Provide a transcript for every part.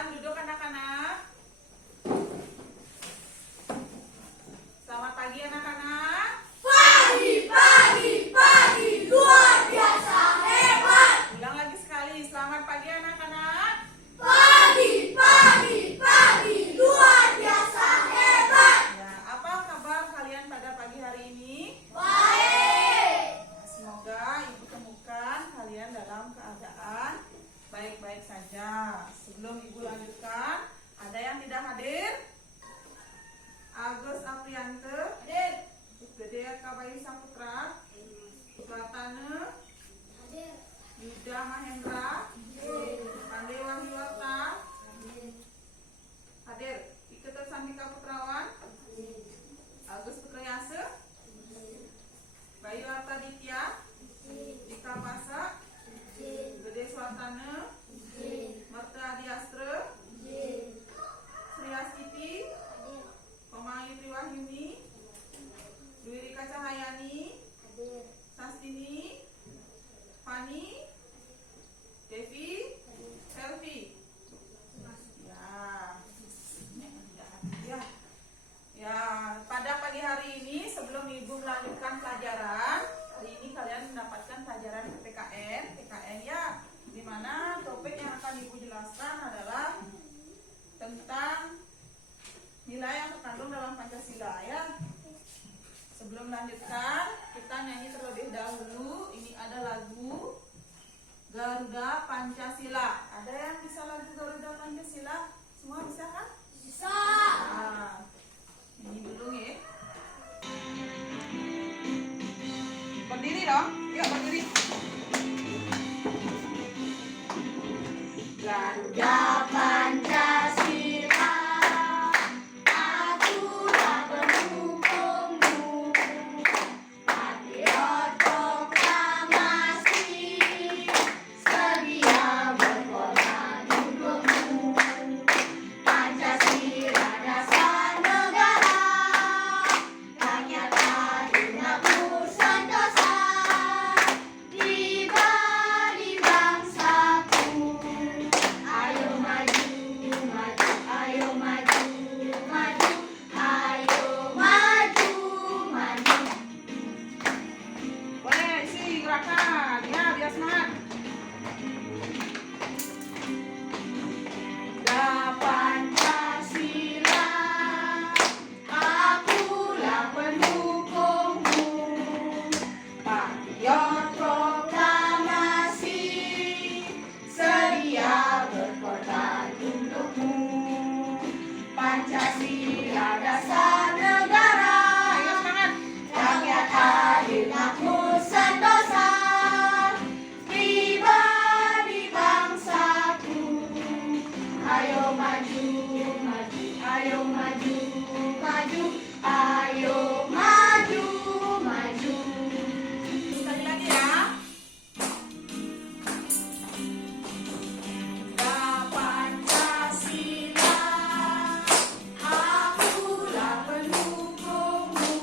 Silakan duduk anak-anak. Selamat pagi anak-anak. Pagi, luar biasa hebat. Ulang lagi sekali. Selamat pagi anak-anak. Pagi, luar biasa hebat. Ya, apa kabar kalian pada pagi hari ini? Baik. Semoga ibu temukan kalian dalam keadaan baik-baik saja. Sebelum ibu lanjutkan, ada yang tidak hadir? Agus Apriante, Hadir. Gede Kabayu Saputra, Pratana, Hadir. Yuda Mahendra, Pandey Wahyuwarta, hadir. Ikut Sandika Putrawan, Agus Putrayase, Bayu Arta Ditya, Dika Pasa, Gede Swatana, Marta Adiastra, Sri Astiti, Pemangi Triwahyuni, Dwi Rika Cahayani, Sastini, Fani, Devi, Selvi. Ya, pada pagi hari ini sebelum ibu melanjutkan pelajaran, hari ini kalian mendapatkan pelajaran PKN ya, di mana topik yang akan ibu jelaskan adalah tentang nilai yang terkandung dalam Pancasila ya. Sebelum melanjutkan, kita nyanyi terlebih dahulu. Ini ada lagu Garuda Pancasila. Ada yang bisa lagu Garuda Pancasila? Semua bisa kan? Bisa. Nah, nyanyi dulu ya. Berdiri dong. Yuk berdiri. Garuda Pancasila, akulah pendukungmu, patriot proklamasi, sedia berkorban untukmu. Pancasila dasar negara, rakyat adil makmur sentosa, pribadi bangsaku. Ayo maju, maju, ayo maju, maju, ayo maju, maju. boleh isi gerakan ya, biar semangat. Pancasila, akulah pendukungmu, patriot proklamasi, sedia berkorban untukmu. Pancasila dasar negara, Ayo semangat. rakyat adil makmur sentosa, pribadi bangsaku. Ayo maju, maju, ayo maju, maju, ayo maju, maju. Sekali lagi ya. Pancasila, akulah pendukungmu,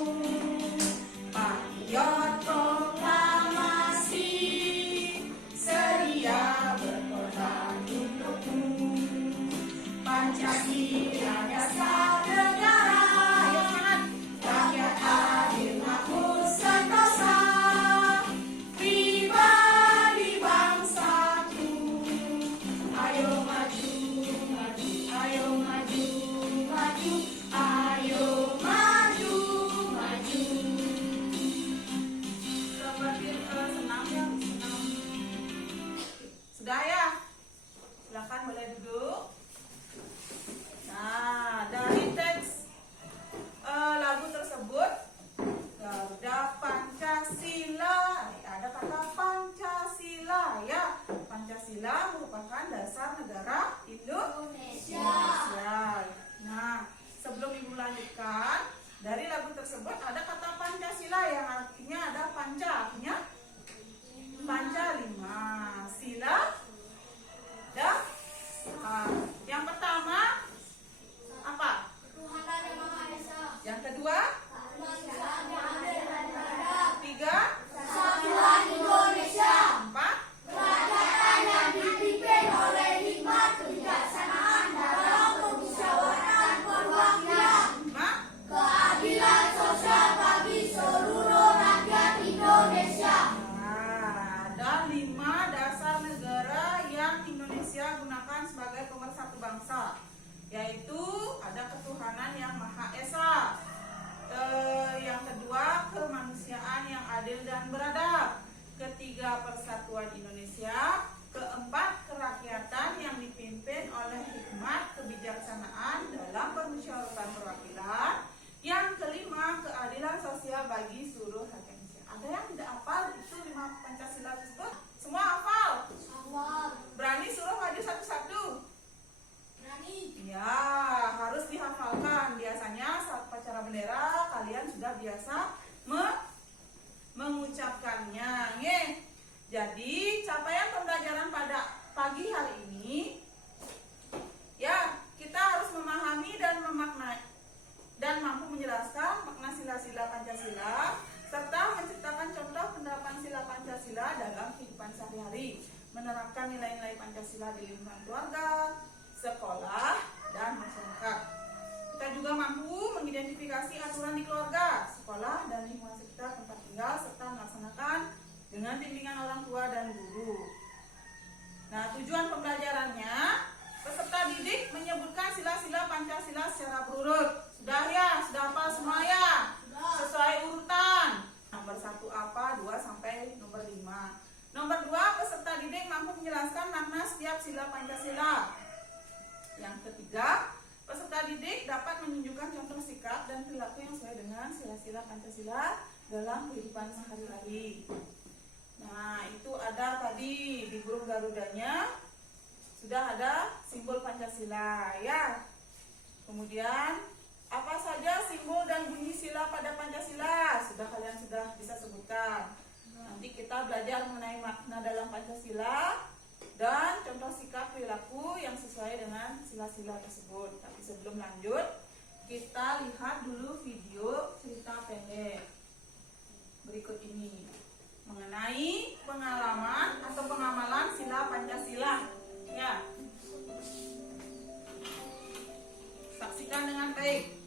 patriot proklamasi, sedia berkorban untukmu. Pancasila dasar negara, rakyat adil makmur sentosa, pribadi bangsaku. Ayo maju, maju, ayo maju, maju, ayo maju, maju. Seperti senang ya, senang. Sudah ya? Silakan boleh duduk. di lingkungan keluarga, sekolah, dan masyarakat. Kita juga mampu mengidentifikasi aturan di keluarga, sekolah, dan lingkungan sekitar tempat tinggal serta melaksanakan dengan bimbingan orang tua dan guru. Nah, tujuan pembelajarannya, peserta didik menyebutkan sila-sila Pancasila secara berurut. Sudah ya? Sudah hafal semua ya? Sesuai urutan. Nomor 1 apa? 2 sampai nomor 5. Nomor 2, peserta didik mampu menjelaskan makna setiap sila Pancasila. Yang ketiga, peserta didik dapat menunjukkan contoh sikap dan perilaku yang sesuai dengan sila-sila Pancasila dalam kehidupan sehari-hari. Nah, itu ada tadi di burung garudanya sudah ada simbol Pancasila ya. Kemudian apa saja simbol dan bunyi sila pada Pancasila? Kalian sudah bisa sebutkan. Nanti kita belajar mengenai makna dalam Pancasila dan contoh sikap perilaku yang sesuai dengan sila-sila tersebut. Tapi sebelum lanjut, kita lihat dulu video cerita pendek berikut ini mengenai pengalaman atau pengamalan sila Pancasila. Ya, saksikan dengan baik.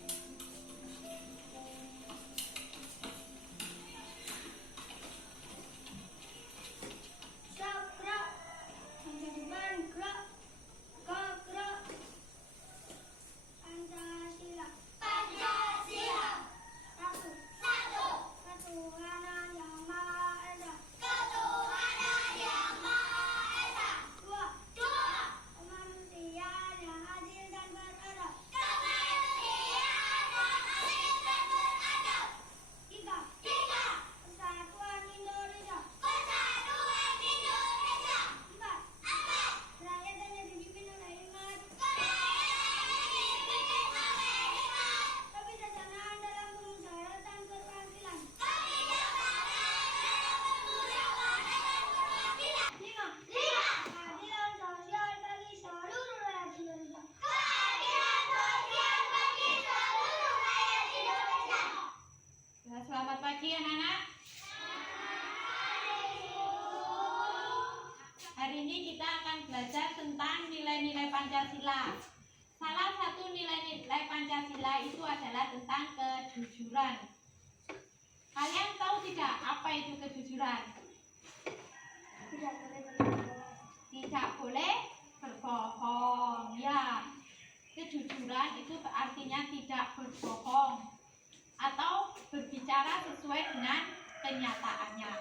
Selamat pagi anak-anak. Hari ini kita akan belajar tentang nilai-nilai Pancasila. Salah satu nilai-nilai Pancasila itu adalah tentang kejujuran. Kalian tahu tidak apa itu kejujuran? Tidak boleh berbohong. Ya, kejujuran itu artinya tidak berbohong atau berbicara sesuai dengan kenyataannya.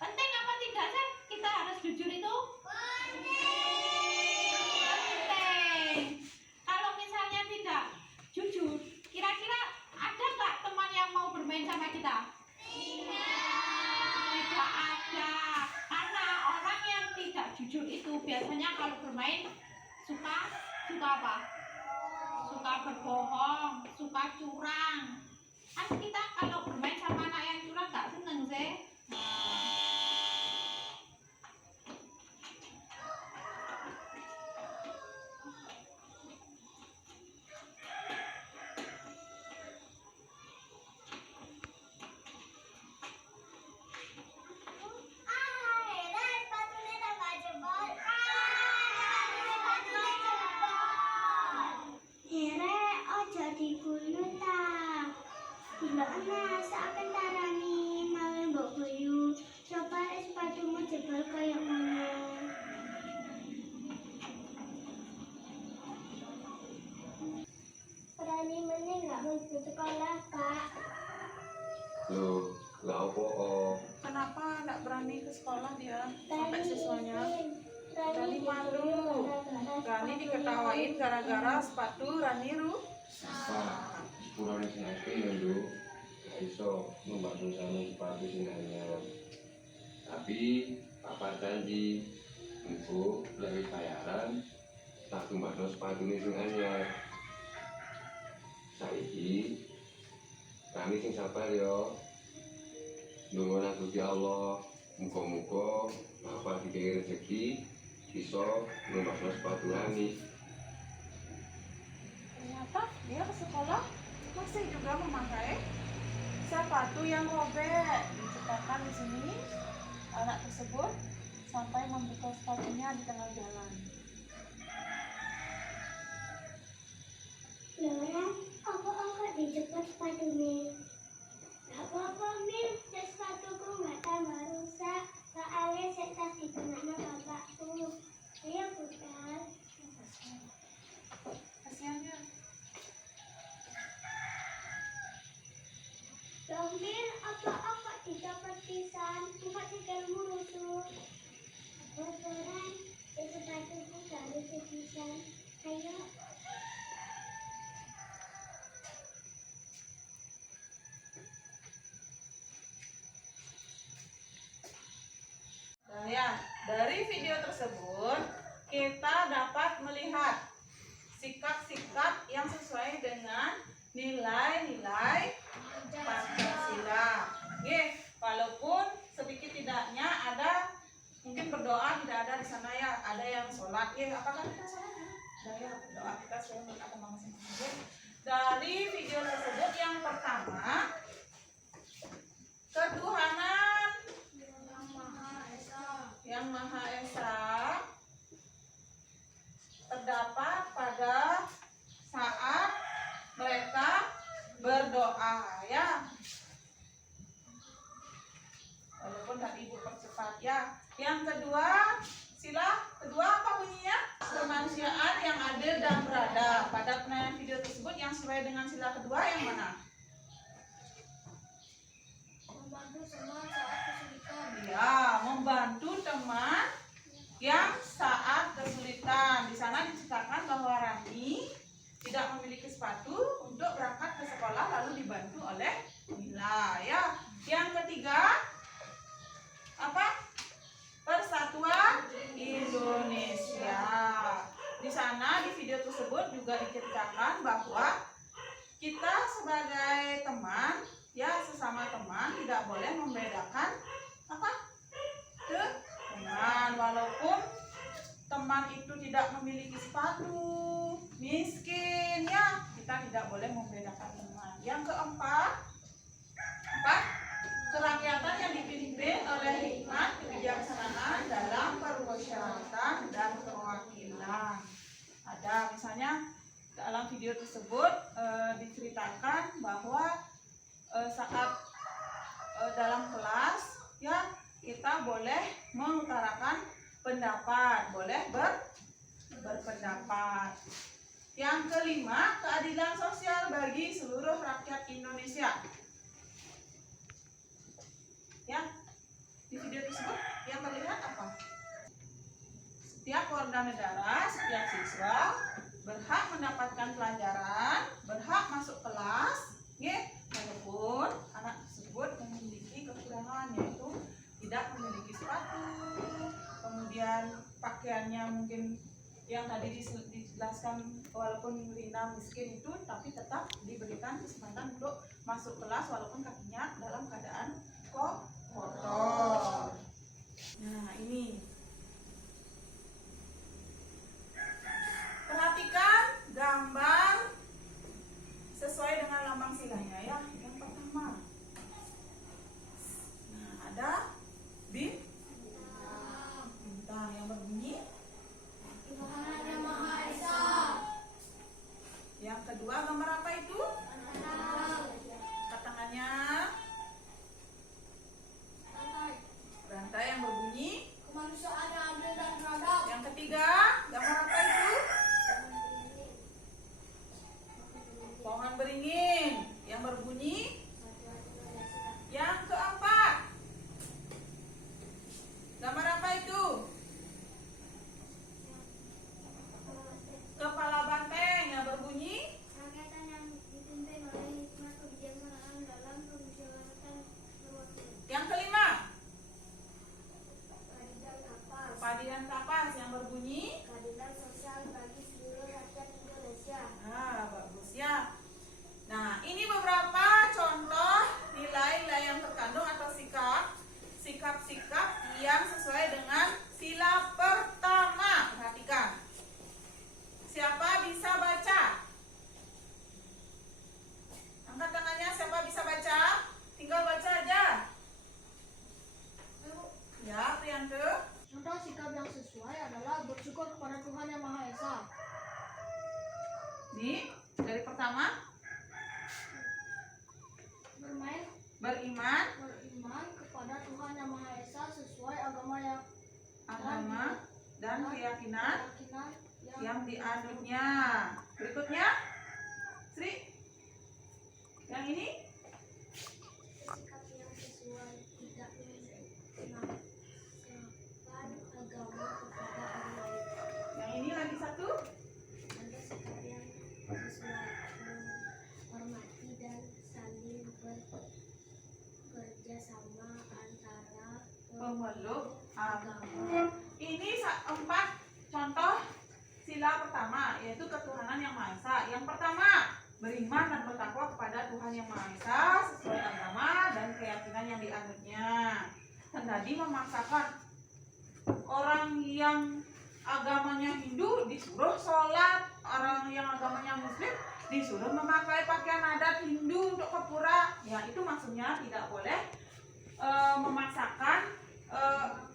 Penting apa tidak sih kita harus jujur itu? Penting. Kalau misalnya tidak jujur, kira-kira ada nggak teman yang mau bermain sama kita? Tidak ada. Karena orang yang tidak jujur itu biasanya kalau bermain suka apa? Suka berbohong, suka curang. Kan kita kalau bermain sama anak yang curang gak seneng sih. Bila ana seakan tarani malah mbok guyu, coba sepatumu jebol kaya ngono. Berani meneh nggak mau ke sekolah, Kak? Loh, lah apa? Kenapa nggak berani ke sekolah dia? Sampai siswanya Rani malu. Rani diketawain gara-gara sepatu Rani Apa? Sepurane sing akeh ya, Nduk. Gak iso numpak dosane sepatu sing anyar. Tapi Papa janji engko lewat bayaran tak tumbakno sepatune sing anyar. Saiki kami sing sabar ya. Nunggu nang Gusti Allah, muga-muga Papa dikei rezeki bisa numbakno sepatu Rani. ternyata dia ke sekolah masih juga memakai sepatu yang robek. Diceritakan di sini anak tersebut sampai membuka sepatunya di tengah jalan. Ayo. Nah ya, dari video tersebut kita dapat melihat sikap-sikap yang sesuai dengan nilai-nilai Pancasila. Oke, walaupun sedikit tidaknya ada mungkin berdoa tidak ada di sana ya, ada yang sholat. Apakah kita sholat? Ada ya, doa kita sesuai dengan agama masing-masing. Dari video tersebut yang pertama, ketuhanan yang Maha Esa terdapat pada saat mereka berdoa ya. Walaupun tadi ibu percepat ya. Yang kedua, sila kedua apa bunyinya? Kemanusiaan yang adil dan beradab. Pada penilaian video tersebut yang sesuai dengan sila kedua yang mana? Membantu teman saat kesulitan. Ya, membantu teman yang saat kesulitan. Di sana diceritakan bahwa Rani tidak memiliki sepatu untuk berangkat ke sekolah lalu dibantu oleh Mila ya. Yang ketiga apa? Persatuan Indonesia. Di sana di video tersebut juga diceritakan bahwa kita sebagai teman ya, sesama teman tidak boleh membedakan apa? Teman, walaupun teman itu tidak memiliki sepatu, miskin ya, kita tidak boleh membedakan teman. Yang keempat, apa? Kerakyatan yang dipimpin oleh hikmat kebijaksanaan dalam permusyawaratan dan perwakilan. Ada misalnya dalam video tersebut diceritakan bahwa saat dalam kelas ya kita boleh mengutarakan pendapat, boleh berpendapat. Yang kelima, keadilan sosial bagi seluruh rakyat Indonesia. Ya, di video tersebut yang terlihat apa? Setiap warga negara, setiap siswa berhak mendapatkan pelajaran, berhak masuk kelas, ya, walaupun anak tersebut memiliki kekurangan yaitu tidak memiliki sepatu, kemudian pakaiannya mungkin yang tadi dijelaskan walaupun Rina miskin itu tapi tetap diberikan kesempatan untuk masuk kelas walaupun kakinya dalam keadaan kotor. Nah ini perhatikan gambar sesuai dengan lambang silanya ya. Yang pertama, nah ada bintang yang berbunyi Tuhan yang Maha Esa. yang kedua, gambar apa itu? Angkat tangannya. Rantai yang berbunyi Kemanusiaan yang adil dan beradab. yang ketiga, gambar apa itu? Pohon beringin yang berbunyi yang keempat, gambar apa itu? Kepala banteng yang berbunyi Rakyatan yang dipimpin oleh hikmat kebijaksanaan dalam permusyawaratan perwakilan. yang kelima, Keadilan kapas. keadilan kapas yang berbunyi Keadilan sosial bagi seluruh rakyat Indonesia. bagus ya. Nah, ini beberapa contoh nilai-nilai yang terkandung atau sikap-sikap yang sesuai dengan sila pertama. Perhatikan. Siapa bisa baca? Angkat tangannya, siapa bisa baca? Tinggal baca aja. Ya, Priyanto. Contoh sikap yang sesuai adalah bersyukur kepada Tuhan yang Maha Esa. Nih, dari pertama, beriman Beriman kepada Tuhan yang Maha Esa sesuai agama dan keyakinan yang dianutnya. Berikutnya, Sri. Yang ini, sikap yang sesuai tidak menyalahkan agama kepada orang lain. yang ini lagi satu. pemeluk agama. Ini 4 contoh sila pertama, yaitu ketuhanan yang Maha Esa. Yang pertama, beriman dan bertakwa kepada Tuhan yang Maha Esa sesuai agama dan keyakinan yang dianutnya. Dan tadi memaksakan orang yang agamanya Hindu disuruh sholat, orang yang agamanya Muslim disuruh memakai pakaian adat Hindu untuk ke pura. Ya, itu maksudnya tidak boleh memaksakan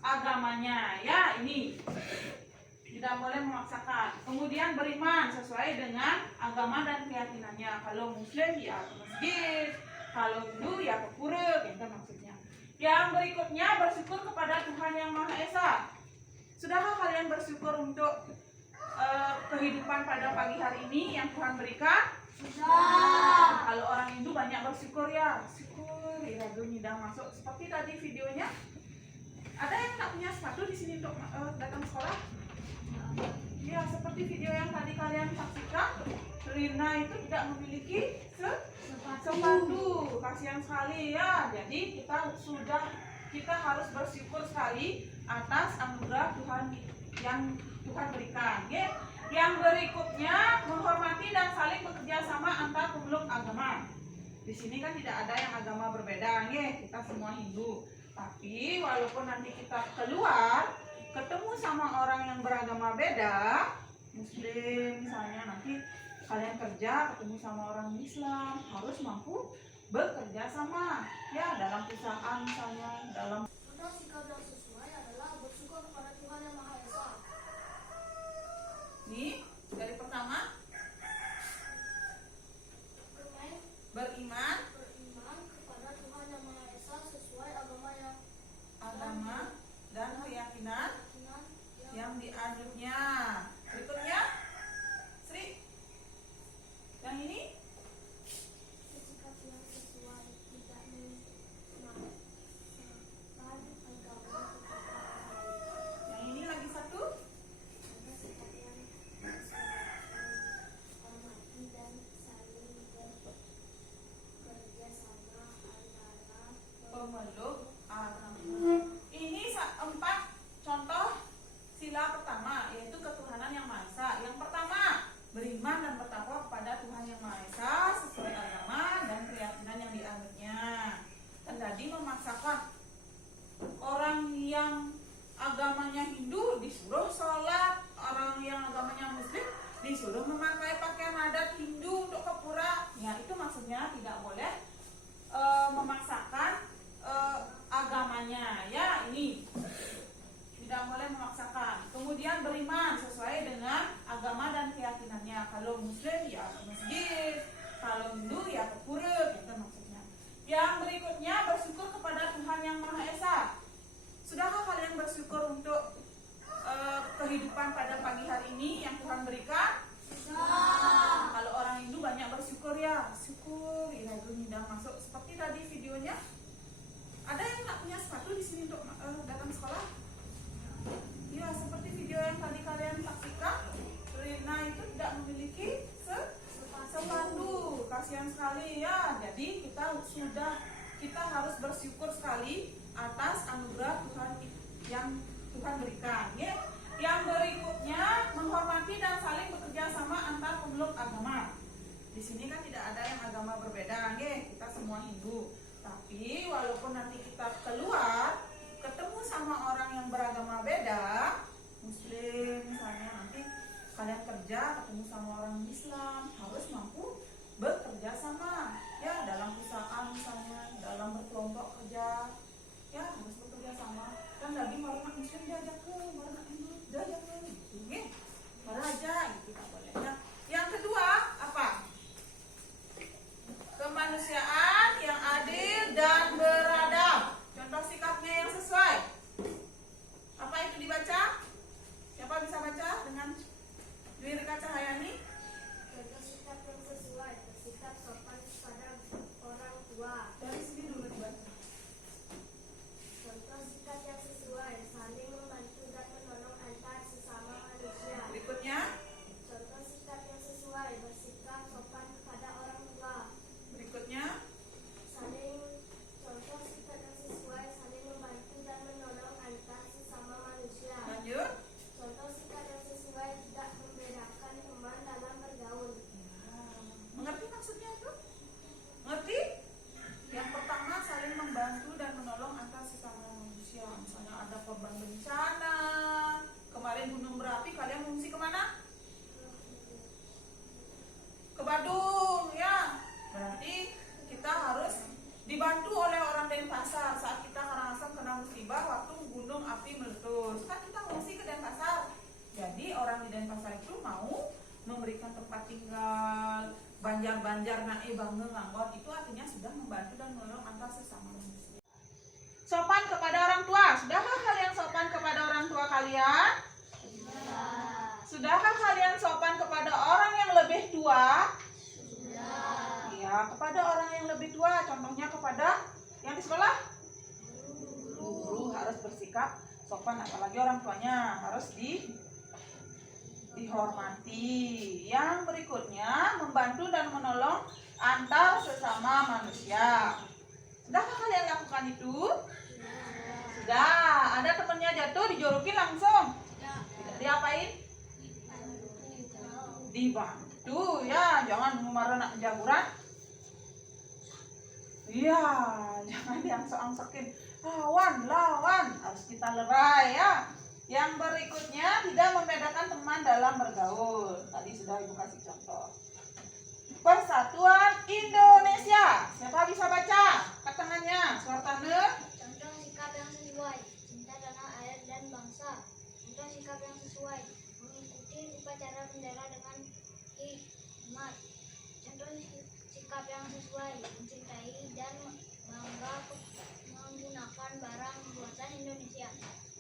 agamanya. Ya, ini tidak boleh memaksakan. Kemudian beriman sesuai dengan agama dan keyakinannya. Kalau Muslim ya ke masjid, kalau Hindu ya ke pura, gitu maksudnya. Yang berikutnya bersyukur kepada Tuhan yang Maha Esa. Sudahkah kalian bersyukur untuk kehidupan pada pagi hari ini yang Tuhan berikan? Sudah. Kalau orang Hindu banyak bersyukur ya, syukur irago nyidang masuk. Seperti tadi videonya, ada yang tak punya sepatu di sini untuk datang sekolah? Ya, seperti video yang tadi kalian saksikan, Rina itu tidak memiliki sepatu. Kasihan sekali ya. Jadi kita harus bersyukur sekali atas anugerah Tuhan yang Tuhan berikan. Ya. Yang berikutnya menghormati dan saling bekerja sama antar pemeluk agama. Di sini kan tidak ada yang agama berbeda, ya. Kita semua Hindu. Tapi walaupun nanti kita keluar ketemu sama orang yang beragama beda, Muslim misalnya, nanti kalian kerja ketemu sama orang Islam, harus mampu bekerja sama, ya, dalam perusahaan misalnya, dalam. Contoh sikap yang sesuai adalah bersyukur kepada Tuhan yang Maha Esa. Nih, dari pertama, beriman kepada Tuhan yang Maha Esa sesuai agama dan keyakinan yang dianutnya. Berikutnya, Sri, yang ini bersikap yang sesuai, tidak memaksakan agama kepada yang ini lagi satu. ada sikap yang menghormati dan saling bekerja sama antara Pemeluk agama. Ini 4 contoh sila pertama, yaitu ketuhanan yang Maha Esa. Yang pertama, beriman dan bertakwa kepada Tuhan yang Maha Esa sesuai agama dan keyakinan yang dianutnya. Dan tadi memaksakan orang yang agamanya Hindu disuruh sholat, orang yang agamanya Muslim disuruh memakai pakaian adat Hindu untuk ke pura. Ya, itu maksudnya tidak boleh memaksakan agamanya. Ya, ini tidak boleh memaksakan. Kemudian beriman sesuai dengan agama dan keyakinannya. Kalau Muslim ya ke masjid, kalau Hindu ya ke pura, gitu maksudnya. Yang berikutnya bersyukur kepada Tuhan yang Maha Esa. Sudahkah kalian bersyukur untuk kehidupan pada pagi hari ini yang Tuhan berikan? Sudah. Kalau orang Hindu banyak bersyukur ya, syukur irago nyidang masuk. Seperti tadi videonya, ada yang tak punya sepatu di sini untuk datang sekolah? Ya, seperti video yang tadi kalian saksikan, Rina itu tidak memiliki sepatu. Kasihan sekali ya. Jadi kita harus bersyukur sekali atas anugerah Tuhan yang Tuhan berikan. Ya. Yang berikutnya menghormati dan saling bekerja sama antar pemeluk agama. Di sini kan tidak ada yang agama berbeda, ya. Kita semua Hindu. Tapi walaupun nanti kita keluar ketemu sama orang yang beragama beda, Muslim misalnya, nanti kalian kerja ketemu sama orang Islam, harus mampu bekerja sama, ya, dalam perusahaan misalnya, dalam berkelompok kerja, ya, harus bekerja sama. Kan lagi orang Muslim diajak ke, orang Hindu diajak ke, gitu, ya, aja, gitu, tak boleh. Ya. Yang kedua apa? Kemanusiaan yang adil dan beradab. Contoh sikapnya yang sesuai. Apa itu dibaca? Siapa bisa baca dengan Dwi Rika Cahyani? contoh sikap yang sesuai, bersikap sopan pada orang tua. Dari sini dulu dibaca. Contoh sikap yang sesuai, saling membantu dan menolong antar sesama manusia. Berikutnya, memberikan tempat tinggal, banjar-banjar naik bangun nganggot, itu artinya sudah membantu dan menolong antar sesama manusia. Sopan kepada orang tua. Sudahkah kalian sopan kepada orang tua kalian? Sudahkah kalian sopan kepada orang yang lebih tua? Ya, kepada orang yang lebih tua. Contohnya kepada yang di sekolah. Guru harus bersikap sopan, apalagi orang tuanya harus dihormati. Yang berikutnya, membantu dan menolong antar sesama manusia. Sudahkah kalian lakukan itu? Sudah. Ada temannya jatuh, dijorokin langsung. Diapain? Dibantu ya, jangan marah nak jaguran. Iya, jangan diangsek-angsekin. Lawan, harus kita lerai ya. Yang berikutnya, tidak membedakan teman dalam bergaul. Tadi sudah Ibu kasih contoh. Persatuan Indonesia. Siapa bisa baca? Katangannya, Suartane. Contoh sikap yang sesuai, cinta tanah air dan bangsa. Contoh sikap yang sesuai, mengikuti upacara bendera dengan hikmat. Contoh sikap yang sesuai, mencintai dan bangga menggunakan barang buatan Indonesia.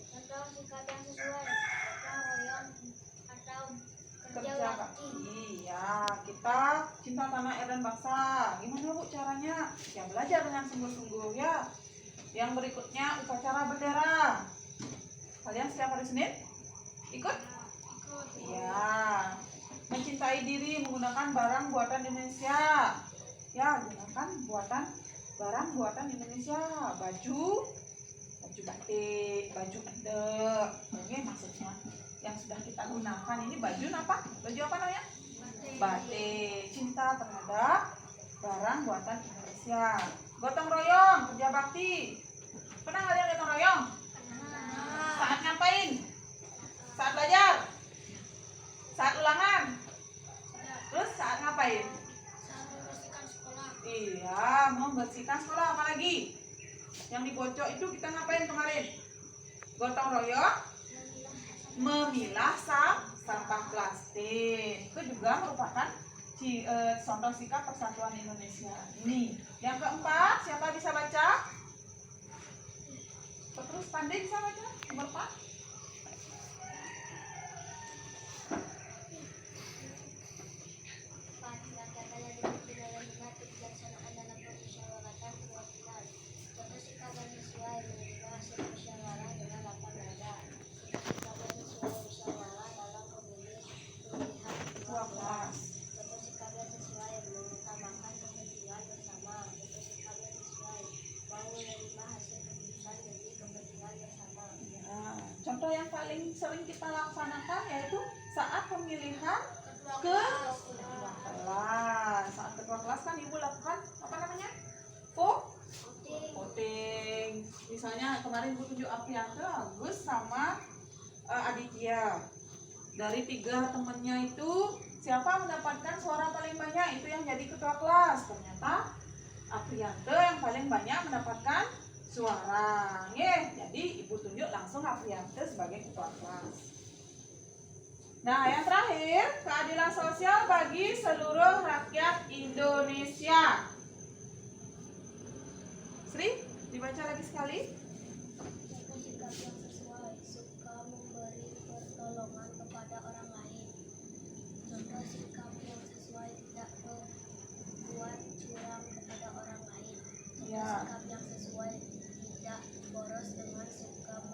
Contoh sikap yang sesuai, gotong royong atau kerja bakti. Iya, kita cinta tanah air dan bangsa. Gimana Bu caranya? Ya belajar dengan sungguh-sungguh ya. Yang berikutnya upacara bendera. Kalian setiap hari Senin ikut? Ya. Mencintai diri menggunakan barang buatan Indonesia. Ya, gunakan barang buatan Indonesia. Baju batik, baju endek. Oke, maksudnya yang sudah kita gunakan ini baju apa? Baju apa namanya? Batik. Cinta terhadap barang buatan Indonesia. Gotong royong, kerja bakti. Pernah kalian gotong royong? Saat ngapain? Saat belajar? Saat ulangan? Terus saat ngapain? Iya, membersihkan sekolah. Apalagi yang dibocok itu kita ngapain kemarin? Gotong royong, memilah sampah plastik. Itu juga merupakan contoh sikap persatuan Indonesia. Ini yang keempat, siapa bisa baca? Terus Pandai bisa baca? Nomor 4. Contoh yang paling sering kita laksanakan yaitu saat pemilihan ketua kelas. Saat ketua kelas kan Ibu lakukan apa namanya? Voting. Misalnya kemarin Ibu tunjuk Aprianto, Agus sama Aditya. Dari 3 temennya itu siapa mendapatkan suara paling banyak, itu yang jadi ketua kelas. Ternyata Aprianto yang paling banyak mendapatkan suara. Jadi Ibu tunjuk langsung Aprianto sebagai ketua kelas. Nah, yang terakhir, keadilan sosial bagi seluruh rakyat Indonesia. Sri, dibaca lagi sekali. Contoh sikap yang sesuai, suka memberi pertolongan kepada orang lain. Contoh sikap yang sesuai, tidak berbuat curang kepada orang lain. Contoh Ya. sikap yang sesuai, tidak boros dengan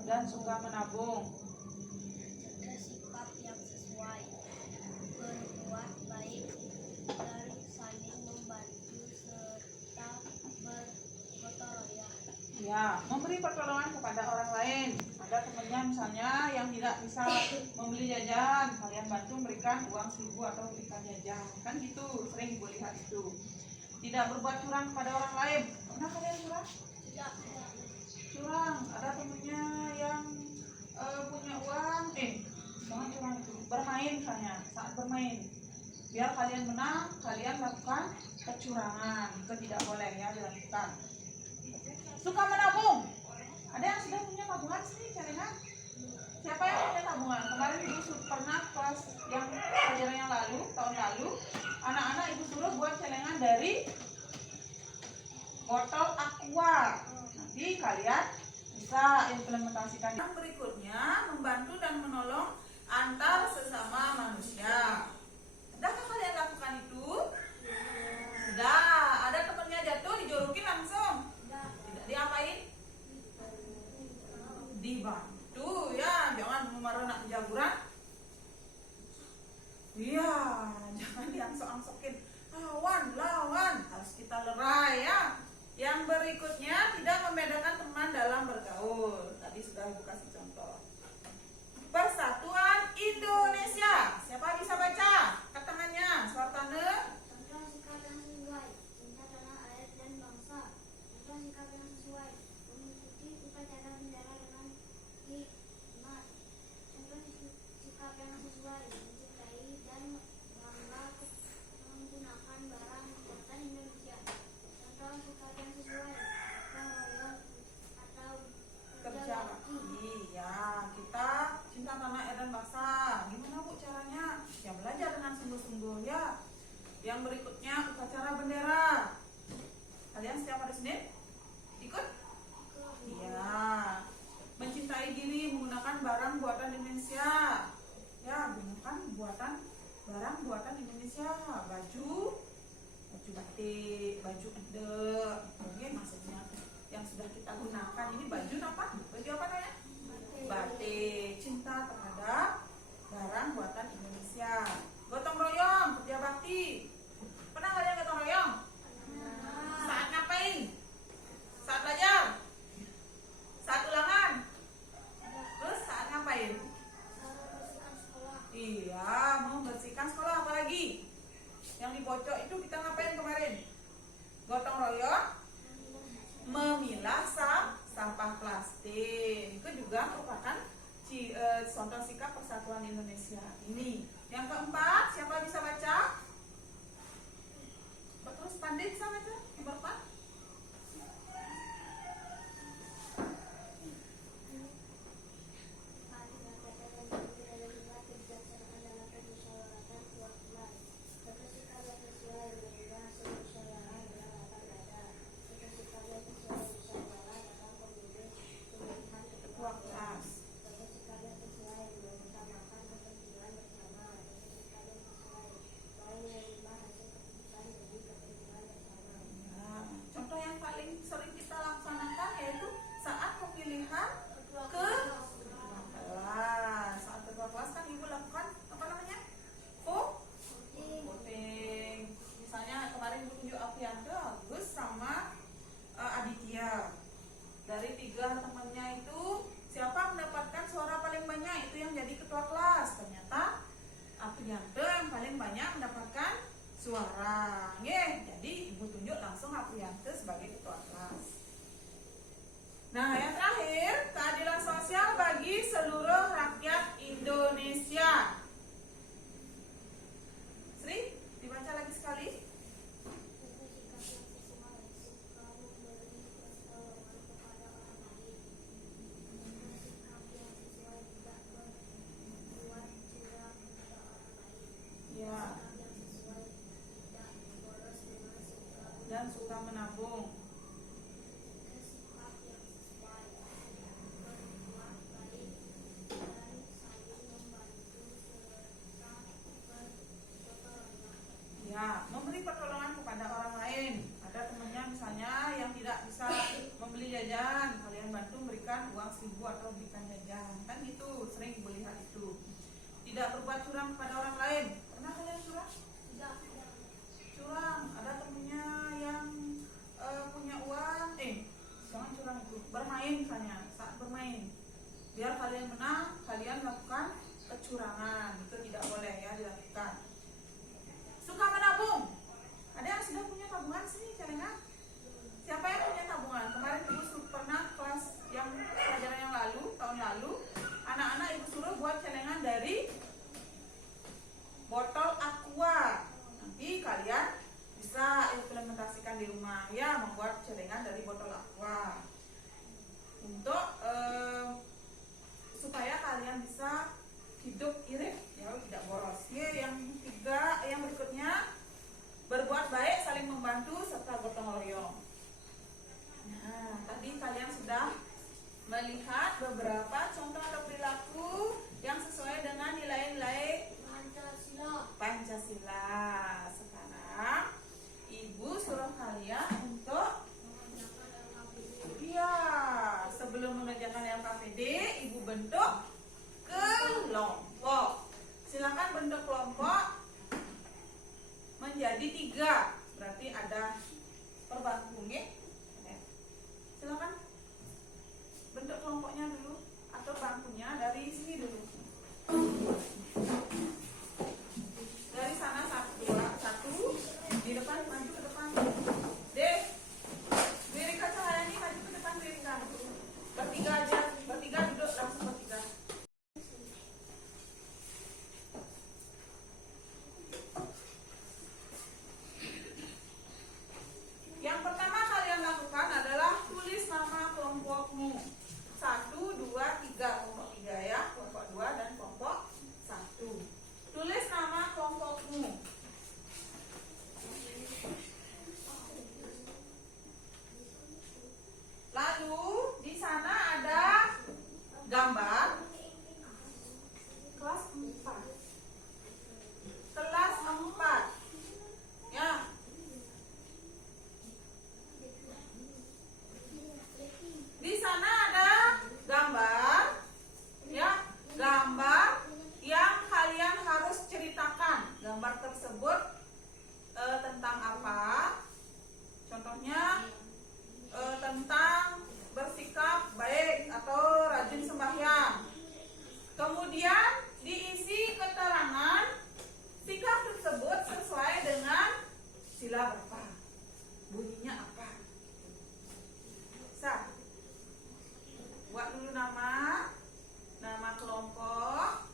Dan suka menabung. Contoh sikap yang sesuai, berbuat baik dan saling membantu serta bergotong royong. Ya, memberi pertolongan kepada orang lain. Ada temennya misalnya yang tidak bisa membeli jajan, kalian bantu memberikan uang 1.000 atau berikan jajan. Kan gitu, sering Ibu lihat itu. Tidak berbuat curang kepada orang lain. Pernah kalian curang? Tidak. Curang, ada temennya yang punya uang, jangan curang itu, bermain misalnya, saat bermain, biar kalian menang, kalian lakukan kecurangan, itu tidak boleh ya dilakukan. Suka menabung, ada yang sudah punya tabungan sih, cadangan? Siapa yang punya tabungan? Kemarin Ibu pernah kelas yang pelajaran yang lalu, tahun dari botol aqua. Nanti kalian bisa implementasikan. Yang berikutnya, membantu dan menolong antar sesama manusia. Sudahkah kalian lakukan itu? Sudah. Ada temennya jatuh, dijorokin langsung. Tidak diapain? Dibantu ya, jangan memarah nak jaguran. Iya, jangan diangsok-angsokin. Lawan, harus kita lerai ya. Yang berikutnya, tidak membedakan teman dalam bergaul. Tadi sudah Ibu kasih contoh. Persatuan Indonesia. Siapa bisa baca? Ketangannya, Suartane. Contoh sikap yang sesuai, cinta tanah air dan bangsa. Contoh sikap yang sesuai, mengikuti upacara bendera dengan hikmat. Contoh sikap yang sesuai, mencintai dan bangga menggunakan barang buatan Indonesia. Contoh sikap yang sesuai, gotong royong atau Kerja bakti. Ya, kita cinta tanah air dan bangsa. Gimana Bu caranya? Ya belajar dengan sungguh-sungguh ya. Yang berikutnya upacara bendera. Kalian setiap hari Senin ikut? Iya. Mencintai diri menggunakan barang buatan Indonesia. Ya, gunakan barang buatan Indonesia. Baju batik, baju edek. Mungkin maksudnya yang sudah kita gunakan ini baju apa? Baju apa namanya? Batik. Cinta terhadap barang buatan Indonesia. Gotong royong, kerja bakti. Pernah kalian gotong royong? Saat ngapain? Saat belajar? Saat ulangan? Terus saat ngapain? membersihkan sekolah. Iya, membersihkan sekolah. Apalagi yang di Pojok itu kita ngapain kemarin? Gotong royong, memilah sampah plastik. Itu juga merupakan contoh sikap persatuan Indonesia ini. Yang keempat, siapa bisa baca? Terus pandai bisa baca? Yang keempat? Ketua kelas. Nah, contoh yang paling sering kita laksanakan yaitu saat pemilihan ketua kelas. Saat ketua kelas kan Ibu lakukan apa namanya? Voting. Misalnya kemarin Ibu tunjuk Aprianto, Agus sama Aditya. Dari 3 temannya itu siapa mendapatkan suara paling banyak itu yang jadi ketua kelas. Ternyata Aprianto yang paling banyak mendapatkan suara. Jadi Ibu tunjuk langsung Aprianto sebagai ketua kelas. Nah, yang terakhir, keadilan sosial bagi seluruh rakyat Indonesia. Sri, dibaca lagi sekali. Ya, dan suka menabung. Ya, memberi pertolongan kepada orang lain. Ada temannya misalnya yang tidak bisa membeli jajan, kalian bantu memberikan uang 1.000 atau belikan jajan. Kan gitu, sering Ibu lihat itu. Tidak berbuat curang kepada orang lain. Pernah kalian curang? Curang. Ada temennya yang punya uang, jangan curang itu. Bermain misalnya, saat bermain. Biar kalian menang, kalian lakukan kecurangan. Itu tidak boleh ya dilakukan. Suka menabung. Ada yang sudah punya tabungan sini, celengan? Siapa yang punya tabungan? Kemarin Ibu pernah kelas yang pelajaran yang lalu, tahun lalu, anak-anak Ibu suruh buat celengan dari Jadi 3, berarti ada per bangku, nggih. Silakan bentuk kelompoknya dulu atau bangkunya dari sini dulu. Dari sana 1, 2, 1 di depan, maju ke depan. Wirika Cahyani maju ke depan, Wirika. Bertiga aja, bertiga duduk langsung bertiga. Yang pertama kalian lakukan adalah tulis nama kelompokmu. 1, 2, 3, kelompok 3 ya, kelompok 2 dan kelompok 1. Tulis nama kelompokmu. Lalu di sana ada gambar kelas 4. Kelas 4. Ya. Di sana ada gambar, ya, gambar yang kalian harus ceritakan. Gambar tersebut tentang apa? Contohnya tentang bersikap baik atau rajin sembahyang. Kemudian diisi keterangan sikap tersebut sesuai dengan sila berapa, bunyinya apa. Bisa buat dulu nama kelompok.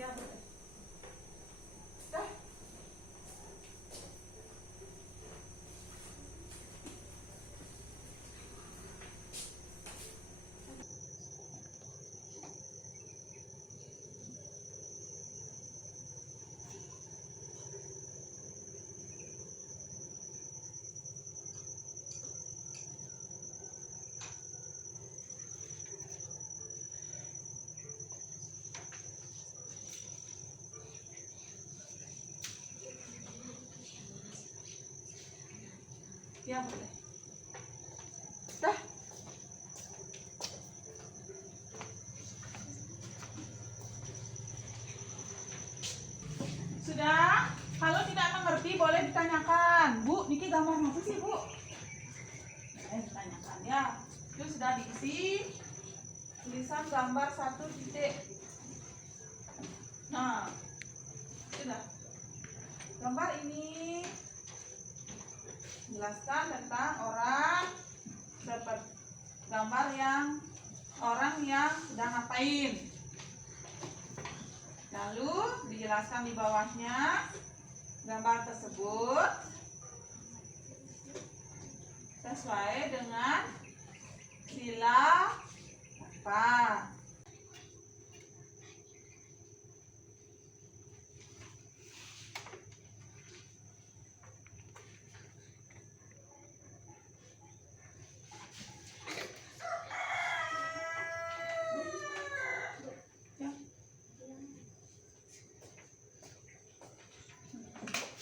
Ya, boleh. Dah. Ya, boleh. Dah. Sudah? Kalau tidak mengerti boleh ditanyakan. Bu, Niki gambar apa sih, Bu? Ditanyakan ya. Itu sudah diisi tulisan gambar 1 titik. Nah, sudah. Gambar ini jelaskan tentang orang seperti gambar yang orang yang sedang ngapain. Lalu dijelaskan di bawahnya gambar tersebut sesuai dengan sila apa. Ya.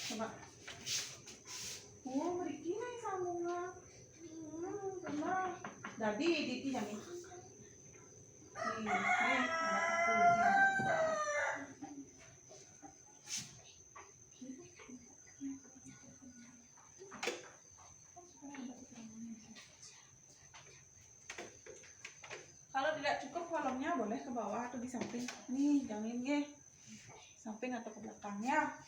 Coba. Oh, mriki nih sambungan. Benar. Jadi Diti yang ini. Nih, ada Kalau tidak cukup kolomnya boleh ke bawah atau di samping. Nih, jangan ya. Samping atau ke belakangnya.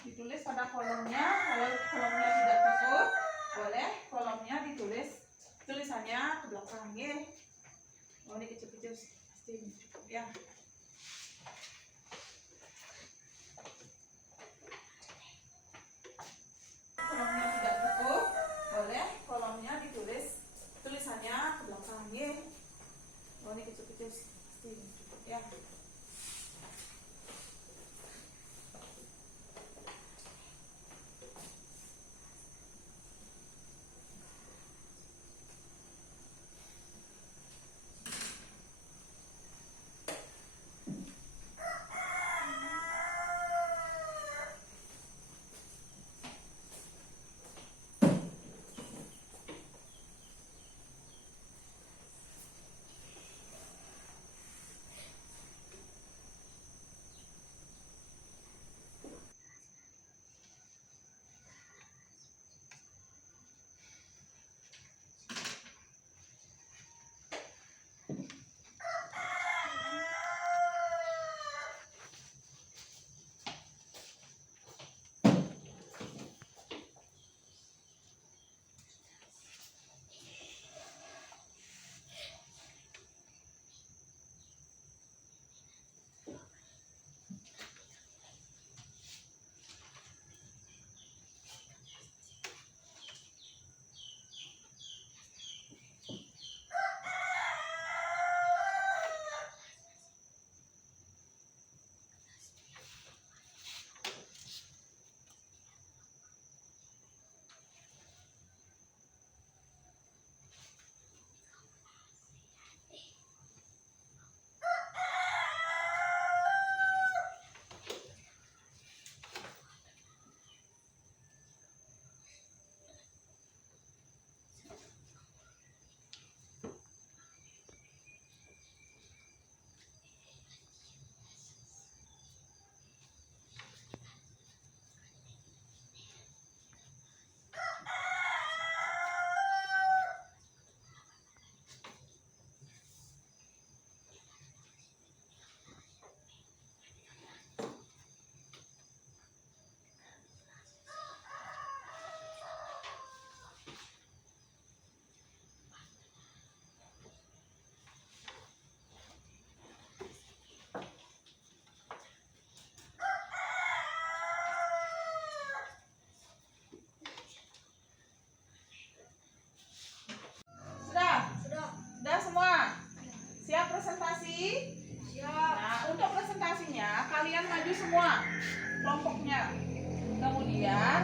Ditulis pada kolomnya. Kalau kolomnya tidak cukup, boleh kolomnya ditulis tulisannya ke belakang ya. Oh, ini kecil-kecil pasti cukup ya.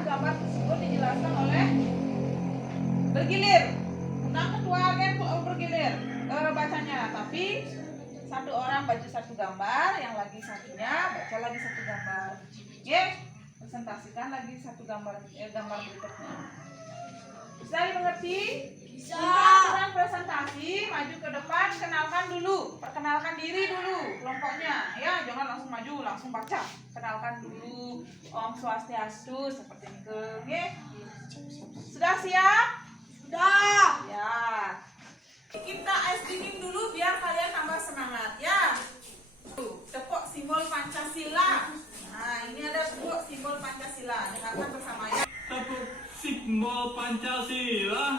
gambar tersebut dijelaskan oleh bergilir. Undang ketua gen bergilir bacanya, tapi satu orang baca satu gambar, yang lagi satunya baca lagi satu gambar. Oke, presentasikan lagi satu gambar gambar berikutnya. Bisa dimengerti? Bisa. Undang presentasi, maju ke depan, kenalkan dulu, perkenalkan diri dulu kelompoknya. Ya, jangan langsung maju, langsung baca. Kenalkan dulu. Om Swastiastu seperti itu. Oke? Sudah siap? Sudah. Ya. Kita ice dingin dulu biar kalian tambah semangat ya. Tuh, tepuk simbol Pancasila. Nah, ini ada tepuk simbol Pancasila. Dengarkan bersama ya. Tepuk simbol Pancasila.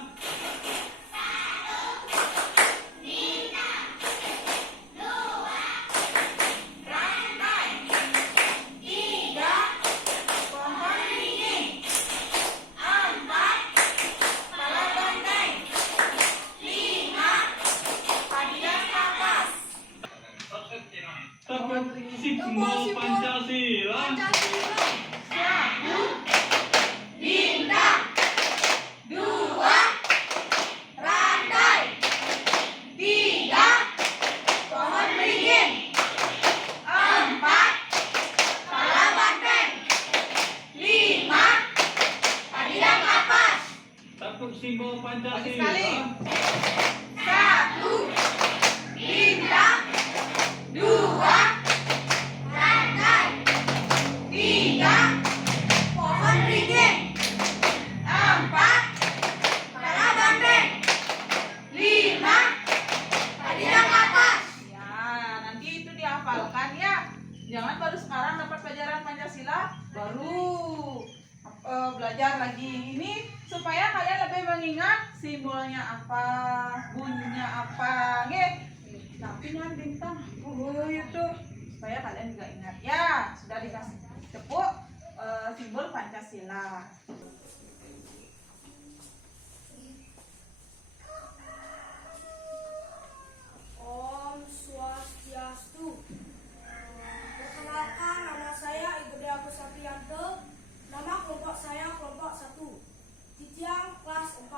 Tepuk simbol Pancasila. Satu, bintang. Dua, rantai. Tiga, pohon beringin. Empat, kepala banteng. Lima, padang kapas. Tepuk simbol Lagi sekali. Pancasila. Satu, bintang. Dua, rantai. Tiga, pohon beringin. Empat, kepala banteng. Lima, padang kapas. Ya, nanti itu dihafalkan ya. Jangan baru sekarang dapat pelajaran Pancasila baru belajar lagi. Ini supaya kalian lebih mengingat simbolnya apa, bunyinya apa, nge. Tapi kan bintang, itu supaya kalian juga ingat ya. Sudah dikasih tepuk simbol Pancasila. Om Swastiastu. Perkenalkan, nama saya Ibu Dea Saprianto. Nama kelompok saya kelompok 1. Titiang kelas 4.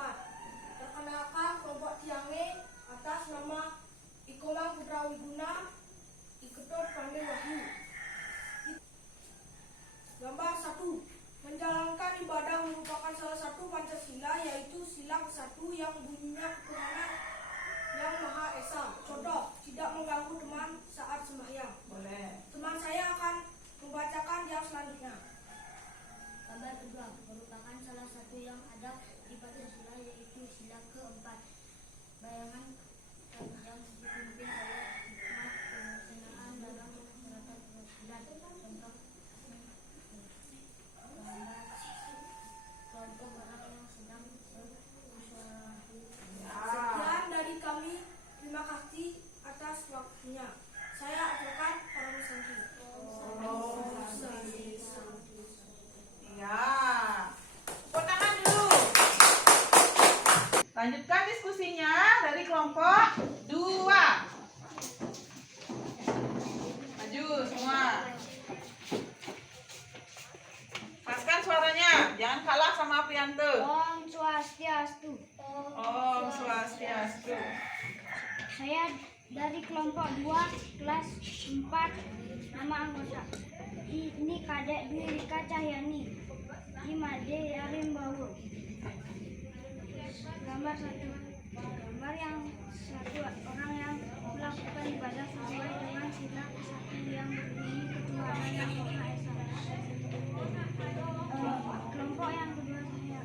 Perkenalkan kelompok Tiange atas nama Ikomang Putra Wiguna, Iketut Pandai Wahyu. Gambar 1. Menjalankan ibadah merupakan salah satu Pancasila, yaitu sila ke-1 yang bunyinya ketuhanan yang Maha Esa. Contoh, tidak mengganggu teman saat sembahyang. Boleh. Teman saya akan membacakan yang selanjutnya. Gambar kedua merupakan salah satu yang ada di Pancasila, yaitu sila ke-4. Bayangan yang dipimpin oleh hikmat kebersamaan dalam masyarakat perwakilan. Contoh, gambar kelompok orang yang sedang bermusyawarah. Sekian dari kami. Terima kasih atas waktunya. Saya advokat Paramasanti. Ya. Tepuk tangan dulu. Lanjutkan diskusinya dari kelompok 2. Maju semua. Paskan suaranya, jangan kalah sama Aprianto. Om Swastiastu. Om Swastiastu. Saya dari kelompok 2 kelas 4. Nama anggota ini Kadek Dwi Rika Cahyani, Imade Yarim Bawu. Gambar 1. Gambar yang satu, orang yang melakukan ibadah sesuai dengan sila ke-1 yang berbunyi ketuhanan yang Maha Esa. Kelompok yang kedua saya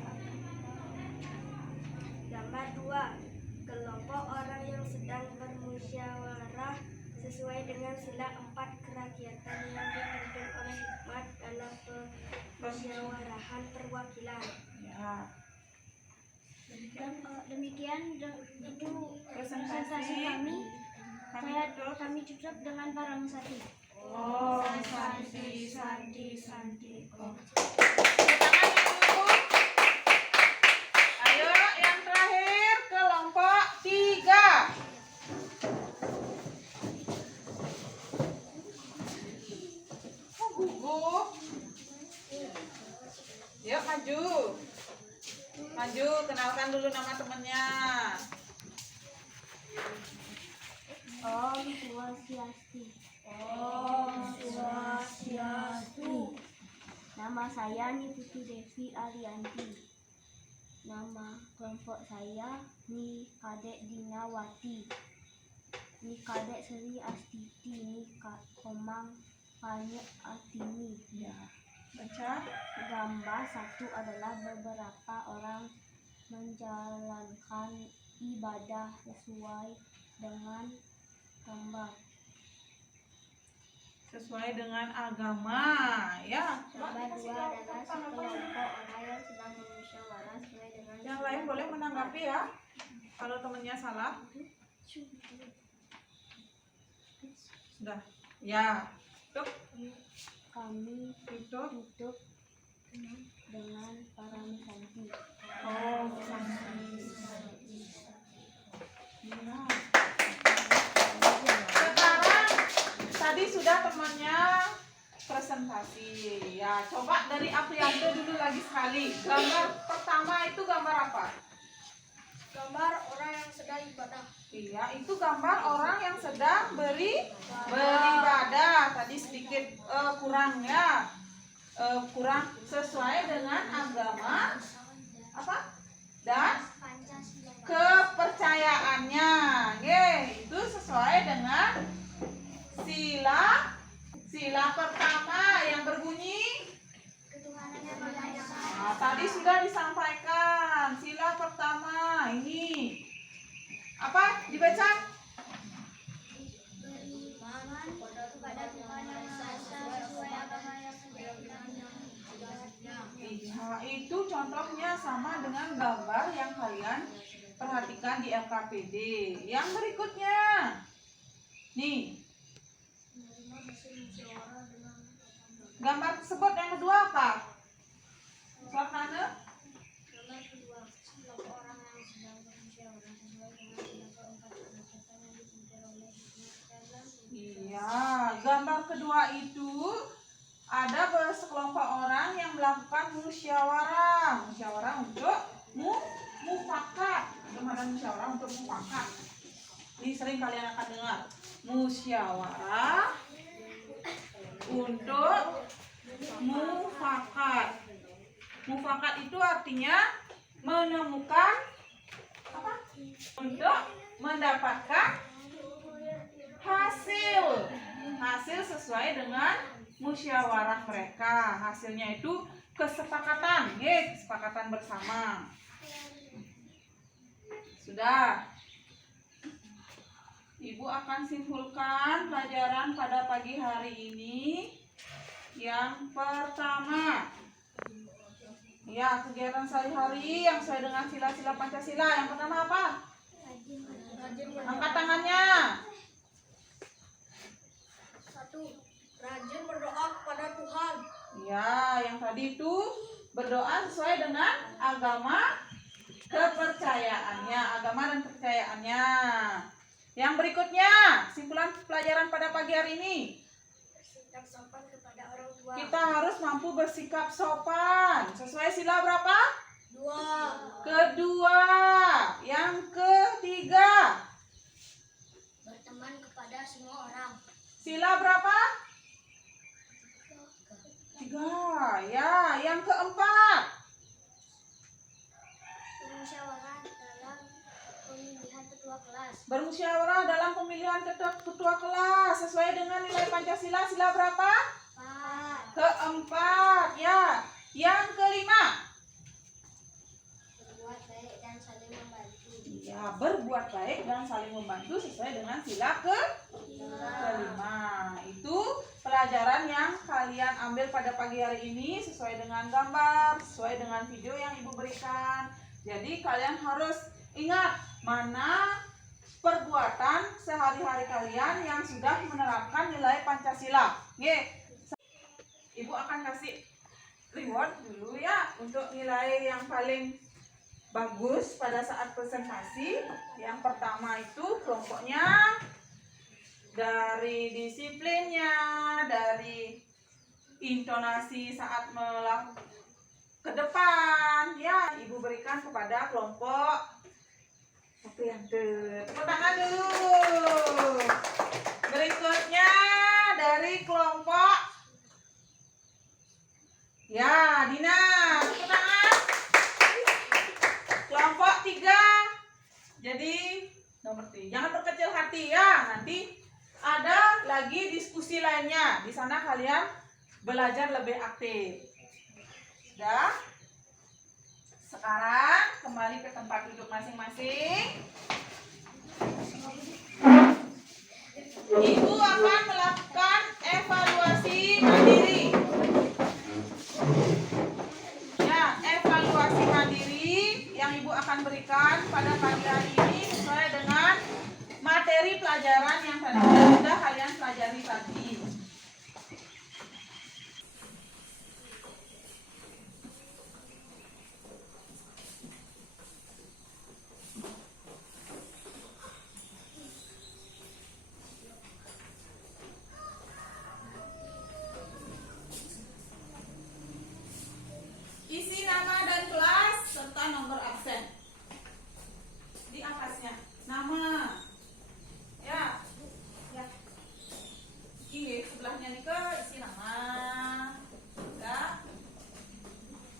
Gambar 2. Kelompok orang yang sedang bermusyawarah sesuai dengan sila 4 kerakyatan yang dipimpin oleh hikmat dalam permusyawarahan perwakilan. Ya. demikian itu presentasi Presentasi. kami tutup dengan Paramasanti. Oh, Santi. Oh. Ayo yang terakhir kelompok 3. Oh, gugup. Yuk maju. Maju, kenalkan dulu nama temennya. Om Swastiastu. Nama saya Niputu Devi Arianti. Nama kelompok saya Ni Kadek Dinawati, Ni Kadek Seri Astiti, Ni Komang Panyek Atini. Ya. Baca. Gambar satu adalah beberapa orang menjalankan ibadah sesuai dengan gambar. Sesuai dengan agama, ya. Gambar dua adalah sekelompok orang yang sedang bermusyawarah sesuai dengan Yang lain boleh menanggapi ya. Kalau temennya salah. Sudah. Ya. Tutup. kami Tutup. tutup dengan para santi. Oh, sekarang tadi sudah temannya presentasi. Ya, coba dari Aprianto dulu lagi sekali. Gambar pertama itu gambar apa? Gambar orang yang sedang ibadah. Iya, itu gambar orang yang sedang beribadah. Tadi sedikit kurang ya. Kurang sesuai dengan agama apa? Dan Pancasila. kepercayaannya. Itu sesuai dengan sila pertama yang berbunyi. Ketuhanan yang Maha Esa. Nah, tadi sudah disampaikan sila pertama ini apa dibaca? Beriman kepada Tuhan yang Maha Esa sesuai agama yang sudah kita. Iya, itu contohnya sama dengan gambar yang kalian perhatikan di LKPD. Yang berikutnya, nih, gambar tersebut yang kedua apa? Surat mana? Gambar kedua, sekelompok orang yang sedang bermusyawarah sesuai dengan sila keempat kebijakan yang dipimpin oleh hikmat. Iya, gambar kedua itu ada sekelompok orang yang melakukan musyawarah untuk mufakat. Ada musyawarah untuk mufakat. Ini sering kalian akan dengar. Musyawarah untuk mufakat. Mufakat itu artinya menemukan apa? Untuk mendapatkan hasil sesuai dengan musyawarah mereka. Hasilnya itu kesepakatan, kesepakatan bersama. Sudah. Ibu akan simpulkan pelajaran pada pagi hari ini. Yang pertama, ya, kegiatan sehari-hari yang sesuai dengan sila-sila Pancasila. Yang pertama apa? Angkat tangannya. Satu, rajin berdoa kepada Tuhan. Ya, yang tadi itu berdoa sesuai dengan agama kepercayaannya, agama dan kepercayaannya. Yang berikutnya, simpulan pelajaran pada pagi hari ini. Bersikap sopan kepada orang tua. Kita harus mampu bersikap sopan. Sesuai sila berapa? 2. Kedua. Yang ketiga. Berteman kepada semua orang. Sila berapa? 3. Ya, yang keempat. Bermusyawarah dalam pemilihan ketua kelas. Bermusyawarah dalam pemilihan ketua kelas sesuai dengan nilai Pancasila. Sila berapa? 4. Keempat. Ya. Yang kelima. Berbuat baik dan saling membantu. Ya, berbuat baik dan saling membantu sesuai dengan sila kelima. Itu pelajaran yang kalian ambil pada pagi hari ini sesuai dengan gambar, sesuai dengan video yang Ibu berikan. Jadi kalian harus ingat mana perbuatan sehari-hari kalian yang sudah menerapkan nilai Pancasila. Ibu akan kasih reward dulu ya untuk nilai yang paling bagus pada saat presentasi. Yang pertama itu kelompoknya dari disiplinnya, dari intonasi saat melakukan kepada kelompok Opriante. Tepuk tangan dulu. Berikutnya dari kelompok ya Dina. Tepuk tangan. Kelompok 3. Jadi nomor 3. Jangan berkecil hati ya. Nanti ada lagi diskusi lainnya. Di sana kalian belajar lebih aktif. Sudah? Sekarang kembali ke tempat duduk masing-masing. Ibu akan melakukan evaluasi mandiri. Ya, evaluasi mandiri yang Ibu akan berikan pada pagi hari ini sesuai dengan materi pelajaran yang tadi sudah kalian pelajari tadi. Isi nama dan kelas serta nomor absen. Di atasnya nama. Ya. Ya. Ini sebelahnya nih ke isi nama. Sudah.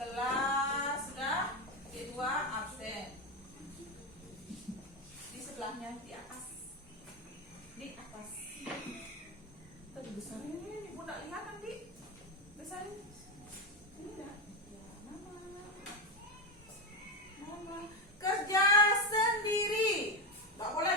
Kelas sudah. Kedua absen. Di sebelahnya di atas. Di atas. Tadi besar ini Ibu tak lihat nanti. Besar ini. Ini enggak? Nama. Kerja sendiri. Tak boleh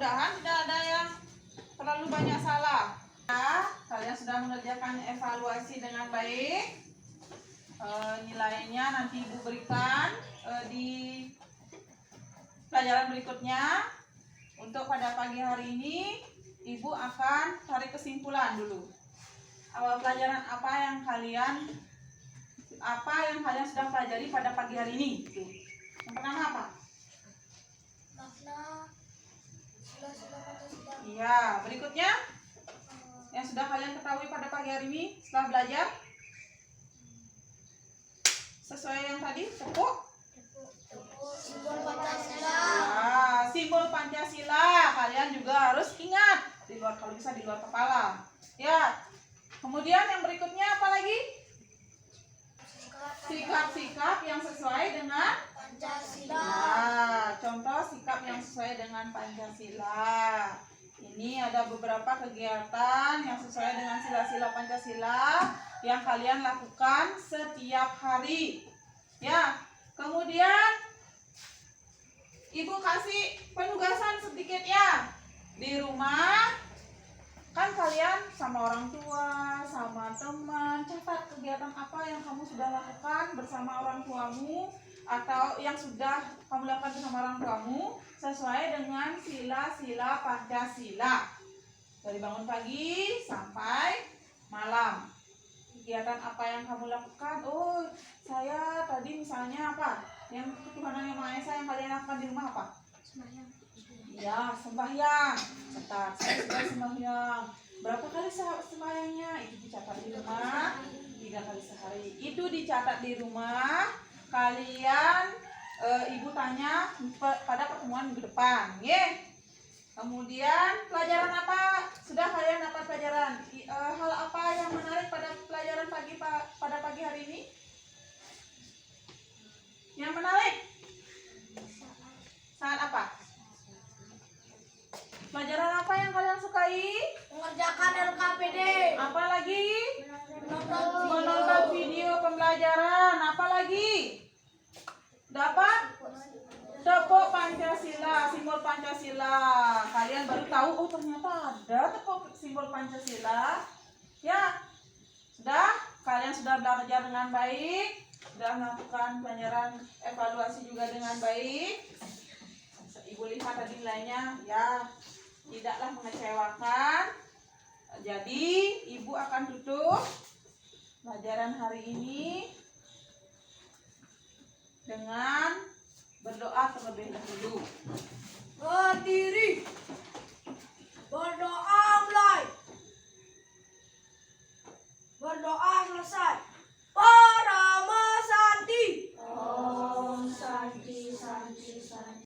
mudah-mudahan tidak ada yang terlalu banyak salah. Ya, kalian sudah mengerjakan evaluasi dengan baik. Nilainya nanti Ibu berikan di pelajaran berikutnya. Untuk pada pagi hari ini, Ibu akan tarik kesimpulan dulu. Pelajaran apa yang kalian sedang pelajari pada pagi hari ini? Yang pertama apa? Makna sila-sila Pancasila. Iya, berikutnya yang sudah kalian ketahui pada pagi hari ini setelah belajar sesuai yang tadi, tepuk. Simbol Pancasila. Nah, simbol Pancasila kalian juga harus ingat kalau bisa di luar kepala. Ya. Kemudian yang berikutnya apa lagi? Sikap-sikap yang sesuai dengan Pancasila. Nah, contoh sikap yang sesuai dengan Pancasila. Ini ada beberapa kegiatan yang sesuai dengan sila-sila Pancasila yang kalian lakukan setiap hari. Ya, kemudian Ibu kasih penugasan sedikit ya. Di rumah kan kalian sama orang tua, sama teman, catat kegiatan apa yang kamu sudah lakukan bersama orang tuamu atau yang sudah kamu lakukan bersama orang tuamu sesuai dengan sila-sila Pancasila. Dari bangun pagi sampai malam. Kegiatan apa yang kamu lakukan? Oh, saya tadi misalnya apa? Yang ketuhanan yang Maha Esa yang kalian lakukan di rumah apa? Ya, sembahyang. Catat, saya sudah sembahyang. Berapa kali sembahyangnya? Itu dicatat di rumah. 3 kali sehari. Itu dicatat di rumah. Kalian Ibu tanya pada pertemuan minggu depan, nggih. Kemudian pelajaran apa? Sudah kalian dapat pelajaran? Hal apa yang menarik pada pelajaran pada pagi hari ini? Yang menarik? Saat apa? Pelajaran apa yang kalian sukai? Mengerjakan LKPD. Apa lagi? Menonton Menonton video pembelajaran. Apa lagi? Dapat? Tepuk Pancasila, simbol Pancasila. Kalian baru tahu, oh ternyata ada tepuk simbol Pancasila. Ya, sudah? Kalian sudah belajar dengan baik? Sudah melakukan pelajaran evaluasi juga dengan baik? Ibu lihat tadi nilainya, ya tidaklah mengecewakan. Jadi Ibu akan tutup pelajaran hari ini dengan berdoa terlebih dahulu.